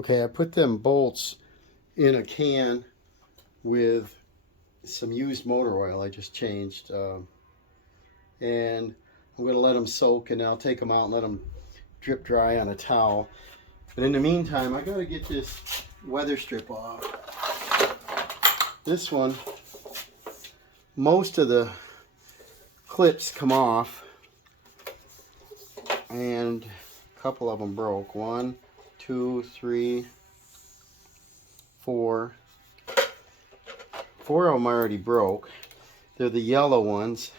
Okay, I put them bolts in a can with some used motor oil I just changed, and I'm going to let them soak, and I'll take them out and let them drip dry on a towel. But in the meantime, I got to get this weather strip off. This one, most of the clips come off, and a couple of them broke. 1, 2, 3, 4. 4 of them already broke. They're the yellow ones.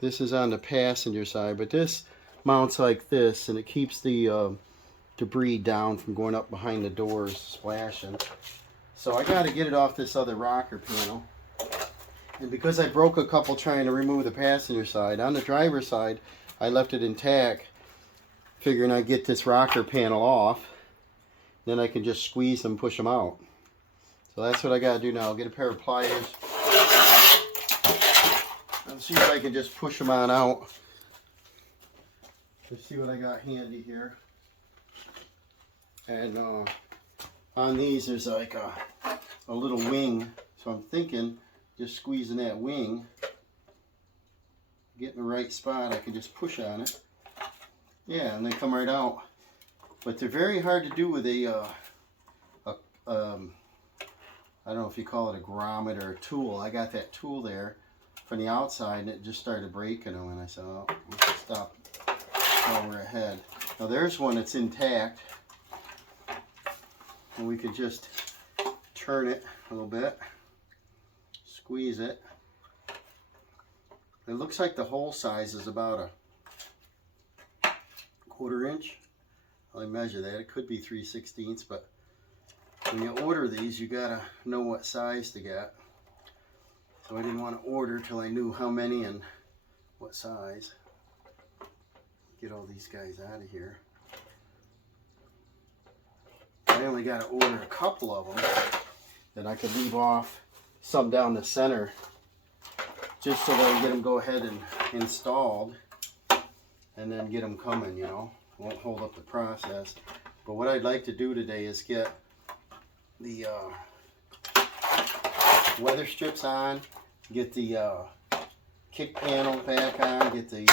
This is on the passenger side, but this mounts like this, and it keeps the debris down from going up behind the doors, splashing. So I got to get it off this other rocker panel. And because I broke a couple trying to remove the passenger side, on the driver's side, I left it intact, figuring I'd get this rocker panel off. Then I can just squeeze them, push them out. So that's what I got to do now. Get a pair of pliers. Let's see if I can just push them on out. Let's see what I got handy here. And on these there's like a little wing. So I'm thinking just squeezing that wing, get in the right spot, I can just push on it. Yeah, and they come right out. But they're very hard to do with a I don't know if you call it a grommet or a tool. I got that tool there from the outside, and it just started breaking them, and I said, oh, let's stop while we're ahead. Now there's one that's intact, and we could just turn it a little bit, squeeze it. It looks like the hole size is about a 1/4 inch. I measure that. It could be 3/16, but when you order these, you gotta know what size to get. So I didn't want to order till I knew how many and what size. Get all these guys out of here. I only got to order a couple of them, then I could leave off some down the center, just so that I can get them go ahead and installed, and then get them coming, you know. Won't hold up the process. But what I'd like to do today is get the weather strips on, get the kick panel back on, get the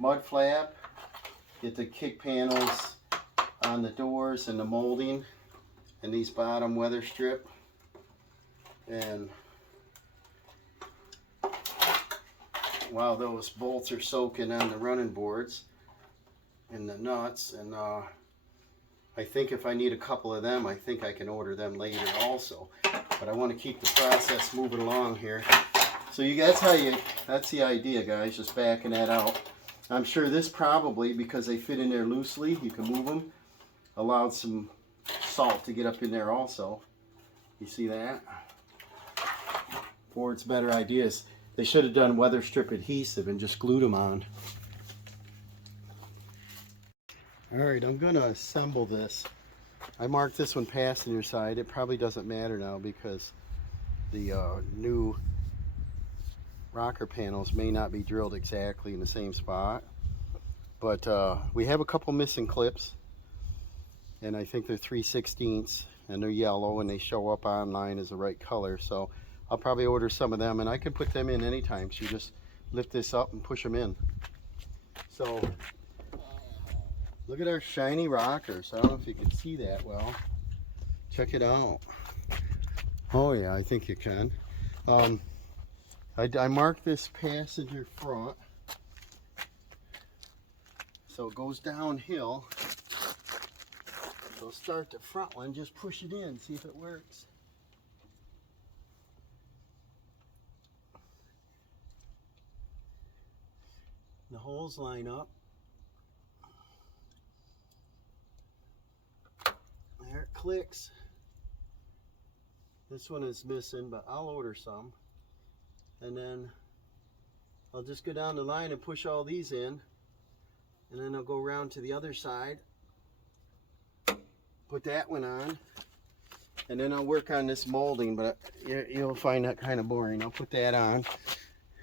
mud flap, get the kick panels on the doors and the molding, and these bottom weather strip, and while those bolts are soaking on the running boards and the nuts, and I think if I need a couple of them, I think I can order them later also. But I want to keep the process moving along here. So that's the idea, guys, just backing that out. I'm sure this probably, because they fit in there loosely, you can move them, allowed some salt to get up in there also. You see that? Ford's better ideas. They should have done weather strip adhesive and just glued them on. Alright, I'm going to assemble this. I marked this one passenger side. It probably doesn't matter now because the new rocker panels may not be drilled exactly in the same spot. But we have a couple missing clips, and I think they're 3/16, and they're yellow, and they show up online as the right color. So I'll probably order some of them, and I can put them in anytime. So you just lift this up and push them in. So look at our shiny rockers. I don't know if you can see that well. Check it out. Oh yeah, I think you can. I marked this passenger front, so it goes downhill. So start the front one, just push it in, see if it works. The holes line up. There it clicks. This one is missing, but I'll order some. And then I'll just go down the line and push all these in. And then I'll go around to the other side. Put that one on. And then I'll work on this molding, but you'll find that kind of boring. I'll put that on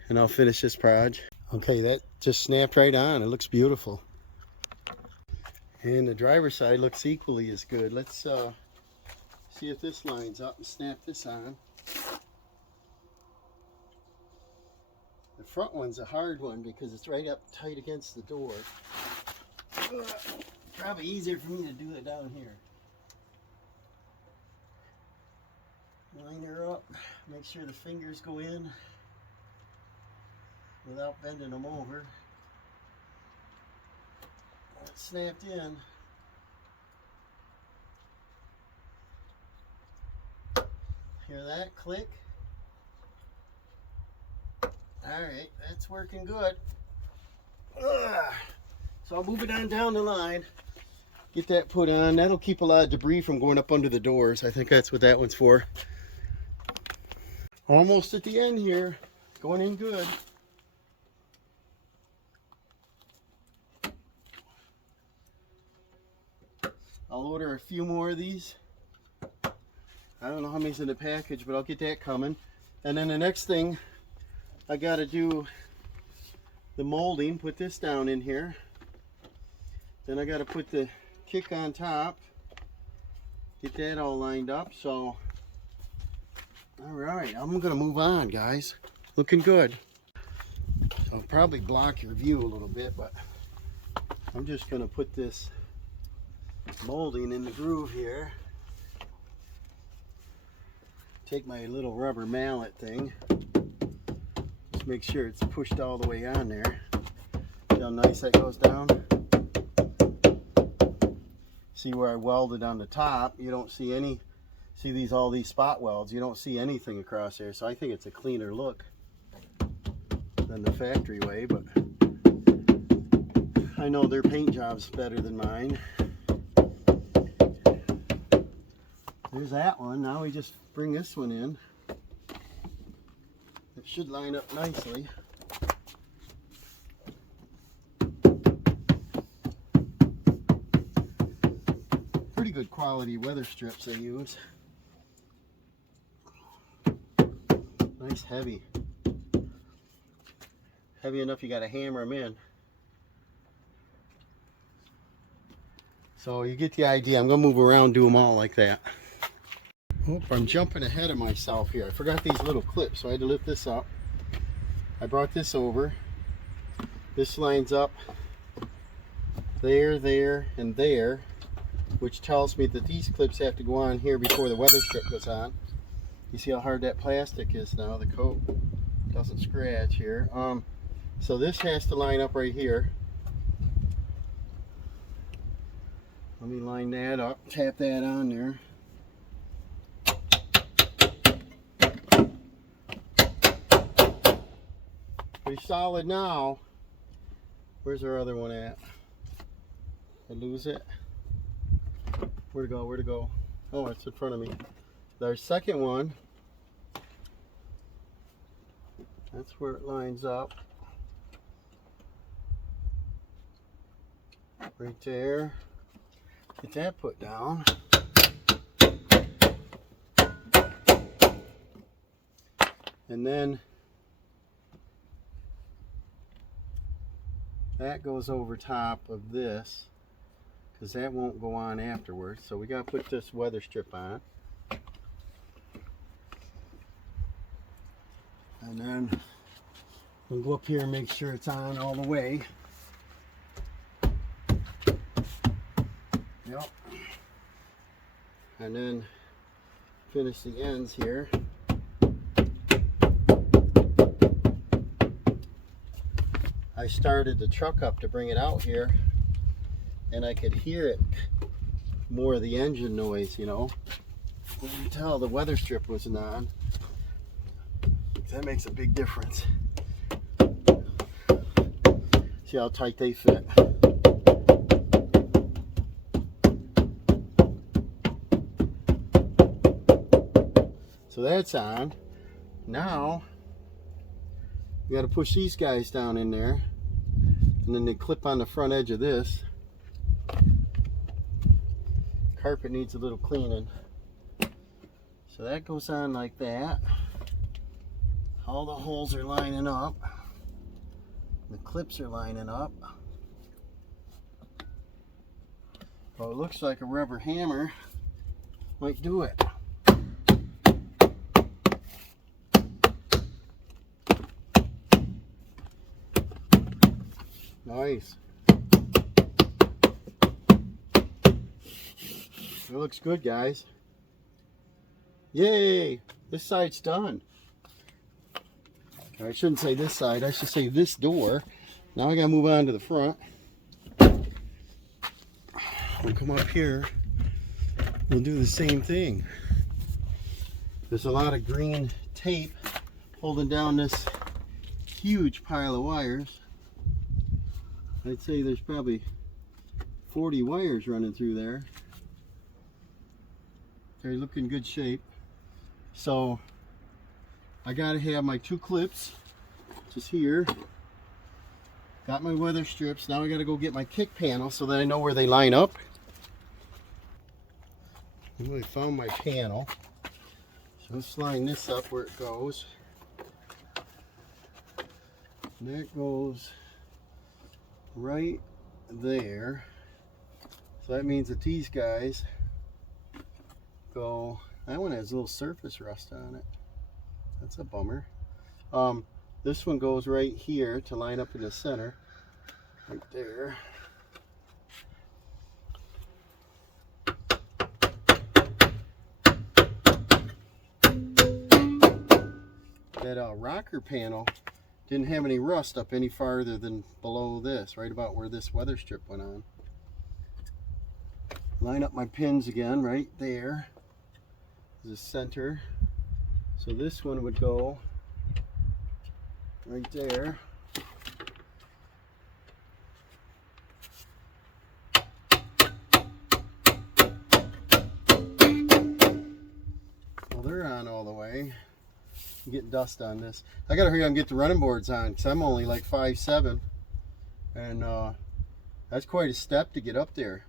and I'll finish this project. Okay, that just snapped right on. It looks beautiful. And the driver's side looks equally as good. Let's see if this lines up and snap this on. The front one's a hard one because it's right up tight against the door. Probably easier for me to do it down here. Line her up, make sure the fingers go in without bending them over. It's snapped in. Hear that click? Alright, that's working good. So I'll move it on down the line. Get that put on. That'll keep a lot of debris from going up under the doors. I think that's what that one's for. Almost at the end here. Going in good. I'll order a few more of these. I don't know how many's in the package, but I'll get that coming. And then the next thing, I gotta do the molding. Put this down in here. Then I gotta put the kick on top. Get that all lined up. So, alright, I'm gonna move on, guys. Looking good. I'll probably block your view a little bit, but I'm just gonna put this molding in the groove here. Take my little rubber mallet thing. Just make sure it's pushed all the way on there. See how nice that goes down? See where I welded on the top? You don't see any, see all these spot welds, you don't see anything across there. So I think it's a cleaner look than the factory way, but I know their paint job's better than mine. There's that one. Now we just bring this one in. It should line up nicely. Pretty good quality weather strips they use. Nice heavy. Heavy enough you gotta hammer them in. So you get the idea. I'm gonna move around, do them all like that. Oh, I'm jumping ahead of myself here. I forgot these little clips, so I had to lift this up. I brought this over. This lines up there, there, and there, which tells me that these clips have to go on here before the weather strip goes on. You see how hard that plastic is now. The coat doesn't scratch here. So this has to line up right here. Let me line that up, tap that on there. Pretty solid now. Where's our other one at? I lose it. Where'd it go? Where'd it go? Oh, it's in front of me. Our second one. That's where it lines up. Right there. Get that put down. And then that goes over top of this because that won't go on afterwards. So we got to put this weather strip on. And then we'll go up here and make sure it's on all the way. Yep. And then finish the ends here. I started the truck up to bring it out here, and I could hear it, more of the engine noise, you know. You can tell the weather strip wasn't on. That makes a big difference. See how tight they fit. So that's on. Now you got to push these guys down in there, and then they clip on the front edge of this. Carpet needs a little cleaning. So that goes on like that. All the holes are lining up. The clips are lining up. Well, it looks like a rubber hammer might do it. Nice. It looks good, guys. Yay! This side's done. I shouldn't say this side, I should say this door. Now I gotta move on to the front. We'll come up here. We'll do the same thing. There's a lot of green tape holding down this huge pile of wires. I'd say there's probably 40 wires running through there. They look in good shape. So I gotta have my 2 clips just here. Got my weather strips. Now I gotta go get my kick panel so that I know where they line up. I found my panel. So let's line this up where it goes. And that goes right there. So that means that these guys go, that one has a little surface rust on it. That's a bummer. This one goes right here to line up in the center. Right there. That rocker panel didn't have any rust up any farther than below this, right about where this weather strip went on. Line up my pins again right there. The center. So this one would go right there. Well, they're on all the way. I'm getting dust on this. I gotta hurry up and get the running boards on because I'm only like 5'7", and that's quite a step to get up there.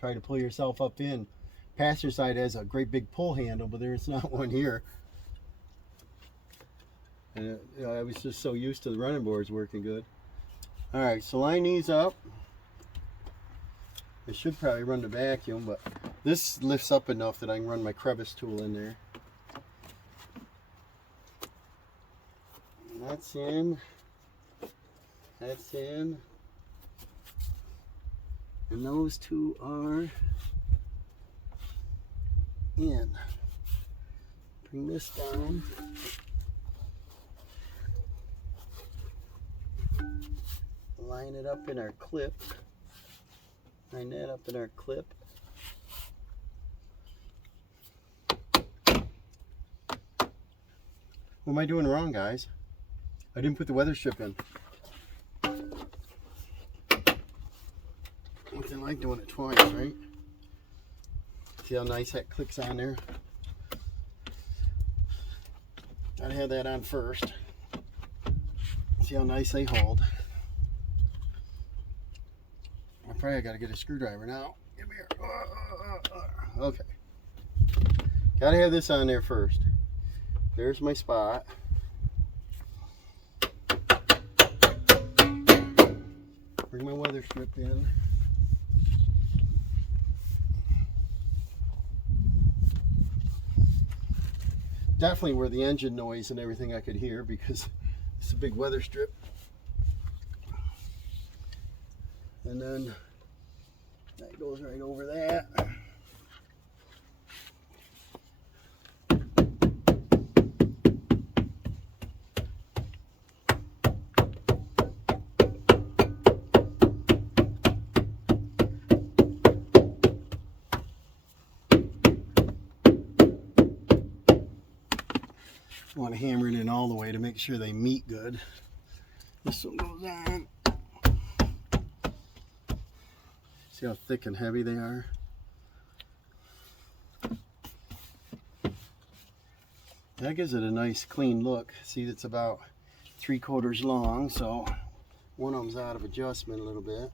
Try to pull yourself up in. Passenger side has a great big pull handle, but there's not one here. And I was just so used to the running boards working good. All right, so line these up. I should probably run the vacuum, but this lifts up enough that I can run my crevice tool in there. And that's in. That's in. And those 2 are in. Bring this down. Line it up in our clip. Line that up in our clip. What am I doing wrong, guys? I didn't put the weather strip in. Nothing like doing it twice, right? See how nice that clicks on there? Gotta have that on first. See how nice they hold. I probably gotta get a screwdriver now. Give me here. Okay. Gotta have this on there first. There's my spot. Bring my weather strip in. Definitely where the engine noise and everything I could hear because it's a big weather strip. And then that goes right over that. I want to hammer it in all the way to make sure they meet good. This one goes on. See how thick and heavy they are? That gives it a nice clean look. See, it's about 3/4 long, so one of them's out of adjustment a little bit.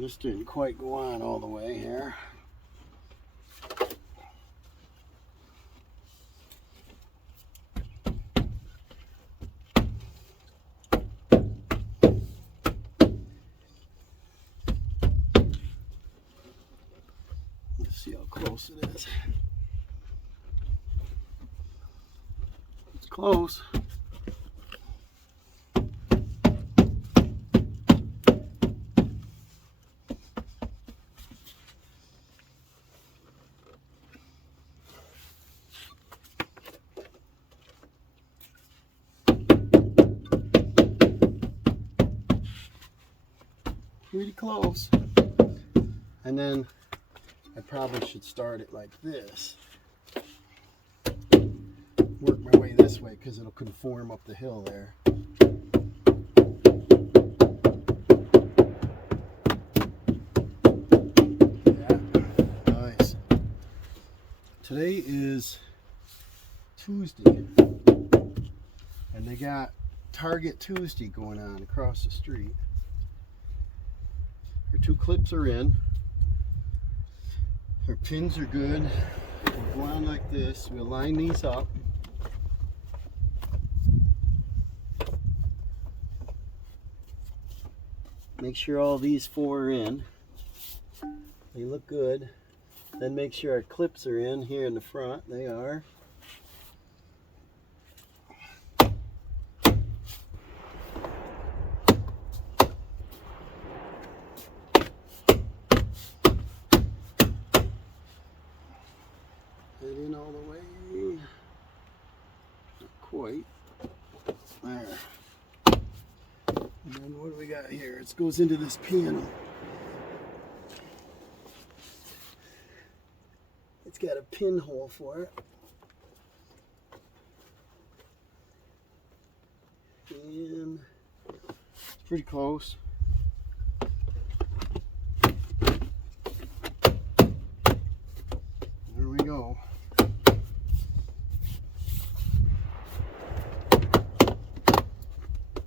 This didn't quite go on all the way here. Let's see how close it is. It's close. Pretty close. And then I probably should start it like this. Work my way this way because it'll conform up the hill there. Yeah, nice. Today is Tuesday, and they got Target Tuesday going on across the street. Our 2 clips are in. Our pins are good. We'll go on like this. We'll line these up. Make sure all these 4 are in. They look good. Then make sure our clips are in here in the front. They are. Get in all the way. Not quite. There. And then what do we got here? It goes into this panel. It's got a pinhole for it. And it's pretty close. There we go.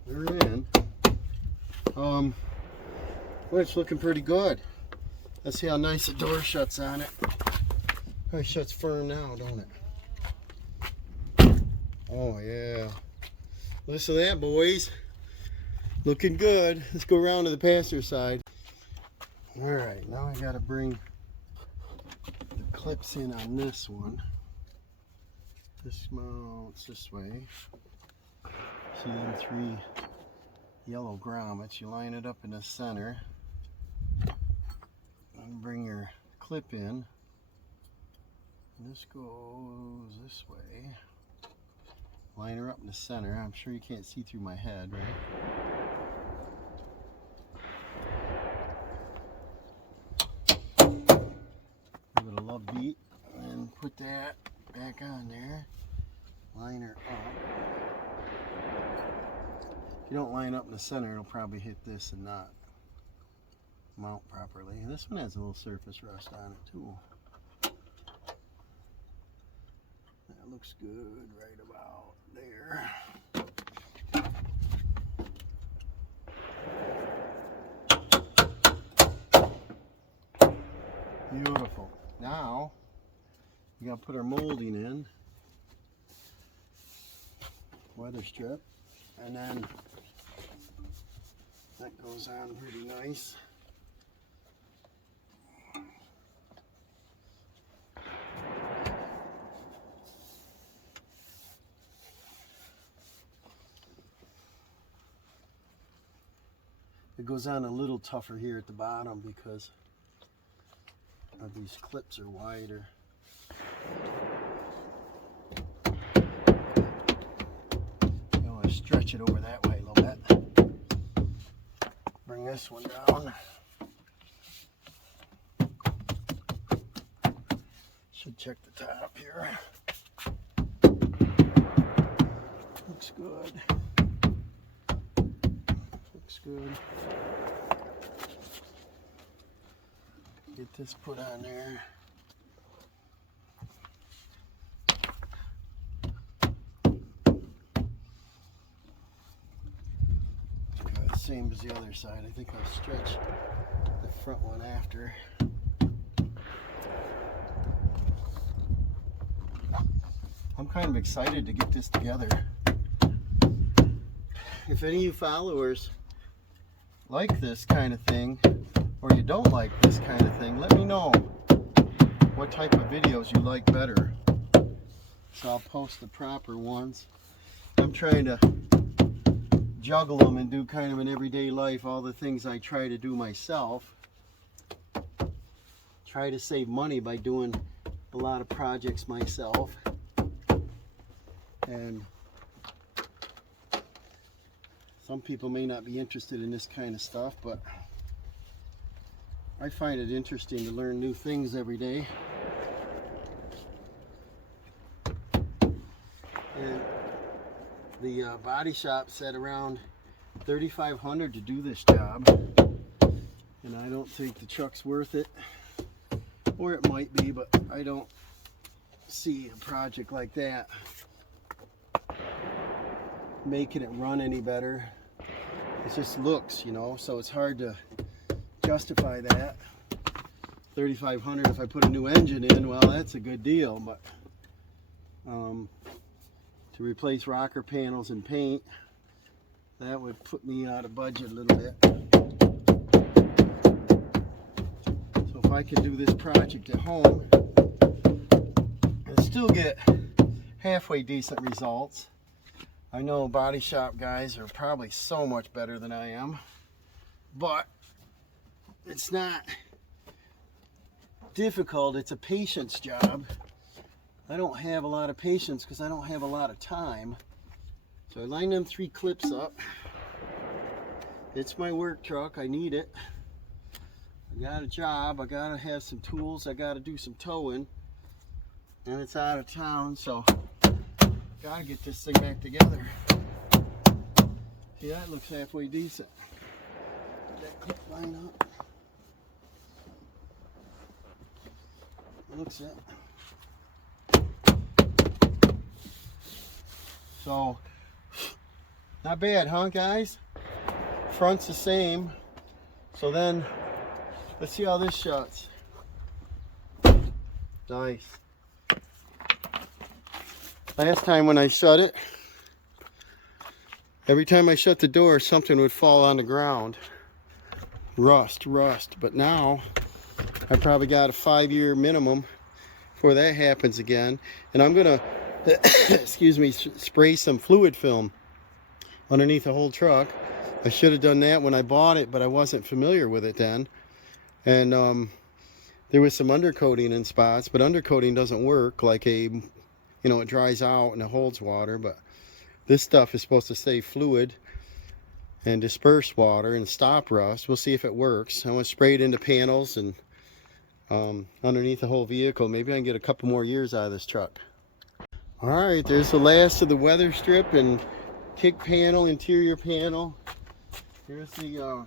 They're in. Well, it's looking pretty good. Let's see how nice the door shuts on it. Oh, it shuts firm now, don't it? Oh, yeah. Listen to that, boys. Looking good. Let's go around to the passenger side. All right, now I got to bring the clips in on this one. This mounts this way. See them 3 yellow grommets. You line it up in the center. And bring your clip in. And this goes this way. Line her up in the center. I'm sure you can't see through my head, right? Give it a love beat and put that back on there. Line her up. If you don't line up in the center, it'll probably hit this and not mount properly. And this one has a little surface rust on it too. That looks good right about there. Beautiful. Now we gotta put our molding in. Weather strip, and then that goes on pretty nice. It goes on a little tougher here at the bottom because of these clips are wider. You want to stretch it over that way a little bit. Bring this one down. Should check the top here. Looks good. Looks good. Get this put on there. Same as the other side. I think I'll stretch the front one after. I'm kind of excited to get this together. If any of you followers like this kind of thing, or you don't like this kind of thing, let me know what type of videos you like better. So I'll post the proper ones. I'm trying to juggle them and do kind of an everyday life, all the things I try to do myself. Try to save money by doing a lot of projects myself. And some people may not be interested in this kind of stuff, but I find it interesting to learn new things every day. And the body shop said around $3,500 to do this job, and I don't think the truck's worth it, or it might be, but I don't see a project like that making it run any better. It just looks, you know, so it's hard to justify that. $3,500 if I put a new engine in, well, that's a good deal, but to replace rocker panels and paint, that would put me out of budget a little bit. So if I could do this project at home and still get halfway decent results, I know body shop guys are probably so much better than I am, but it's not difficult. It's a patience job. I don't have a lot of patience because I don't have a lot of time. So I lined them 3 clips up. It's my work truck. I need it. I got a job. I gotta have some tools. I gotta do some towing, and it's out of town, so gotta get this thing back together. Yeah, it looks halfway decent. That clip line up. Looks it. So, not bad, huh, guys? Front's the same. So then, let's see how this shuts. Nice. Last time when I shut it, every time I shut the door, something would fall on the ground. Rust. But now, I probably got a 5-year minimum before that happens again. And I'm gonna, excuse me, spray some fluid film underneath the whole truck. I should have done that when I bought it, but I wasn't familiar with it then. And there was some undercoating in spots, but undercoating doesn't work like a, you know, it dries out and it holds water, but this stuff is supposed to stay fluid and disperse water and stop rust. We'll see if it works. I'm going to spray it into panels and underneath the whole vehicle. Maybe I can get a couple more years out of this truck. Alright, there's the last of the weather strip and kick panel, interior panel. Here's the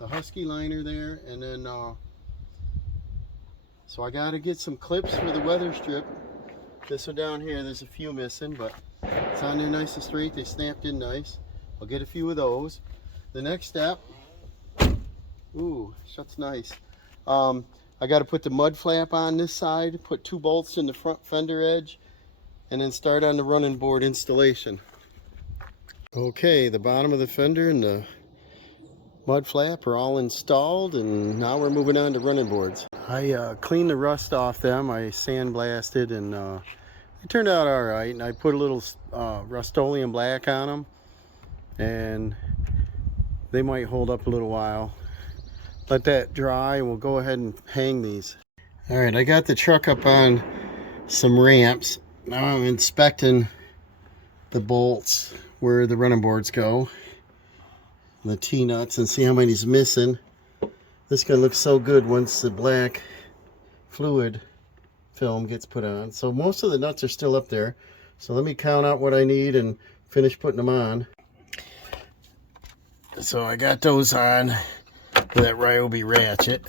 Husky liner there, and then so I got to get some clips for the weather strip. This one down here, there's a few missing, but it's on there nice and straight. They snapped in nice. I'll get a few of those. The next step, ooh, shuts nice. I got to put the mud flap on this side, put 2 bolts in the front fender edge, and then start on the running board installation. Okay, the bottom of the fender and the mud flap are all installed, and now we're moving on to running boards. I cleaned the rust off them. I sandblasted, and they turned out all right. And I put a little Rust-Oleum black on them, and they might hold up a little while. Let that dry, and we'll go ahead and hang these. All right, I got the truck up on some ramps. Now I'm inspecting the bolts where the running boards go, the T-nuts, and see how many's missing. This is gonna look so good once the black fluid film gets put on. So most of the nuts are still up there. So let me count out what I need and finish putting them on. So I got those on with that Ryobi ratchet.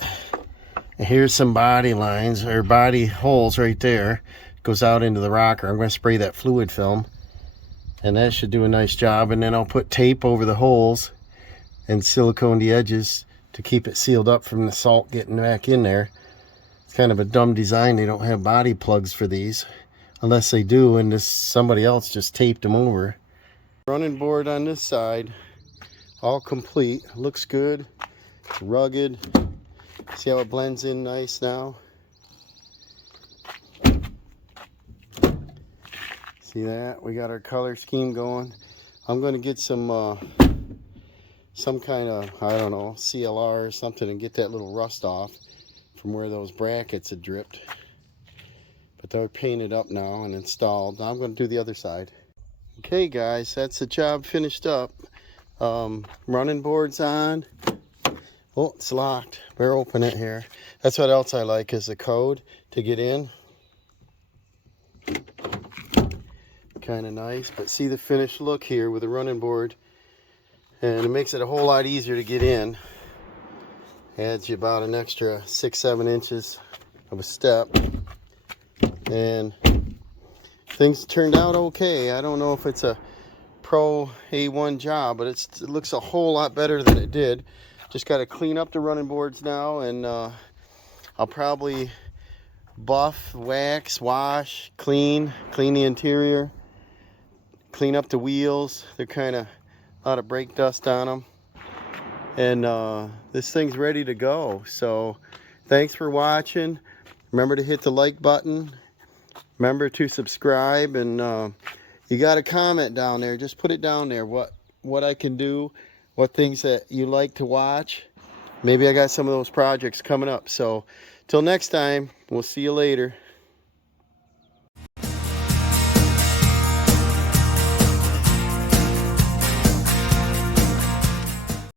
And here's some body lines, or body holes right there. Goes out into the rocker. I'm going to spray that fluid film. and that should do a nice job. And then I'll put tape over the holes and silicone the edges to keep it sealed up from the salt getting back in there. It's kind of a dumb design. They don't have body plugs for these, unless they do, and somebody else just taped them over. Running board on this side, all complete. Looks good, rugged. See how it blends in nice now? See that? We got our color scheme going. I'm going to get some kind of, I don't know, CLR or something and get that little rust off from where those brackets had dripped. But they're painted up now and installed. Now I'm going to do the other side. Okay guys, that's the job finished up. Running boards on. Oh, it's locked. Better open it here. That's what else I like, is the code to get in. Kind of nice, but see the finished look here with the running board, and it makes it a whole lot easier to get in. Adds you about an extra 6-7 inches of a step, and things turned out okay. I don't know if it's a pro A1 job, but it looks a whole lot better than it did. Just got to clean up the running boards now, and I'll probably buff, wax, wash, clean the interior, clean up the wheels. They're kind of a lot of brake dust on them, and this thing's ready to go. So thanks for watching. Remember to hit the like button, remember to subscribe, and you got a comment down there, just put it down there, what I can do, what things that you like to watch. Maybe I got some of those projects coming up. So till next time, we'll see you later.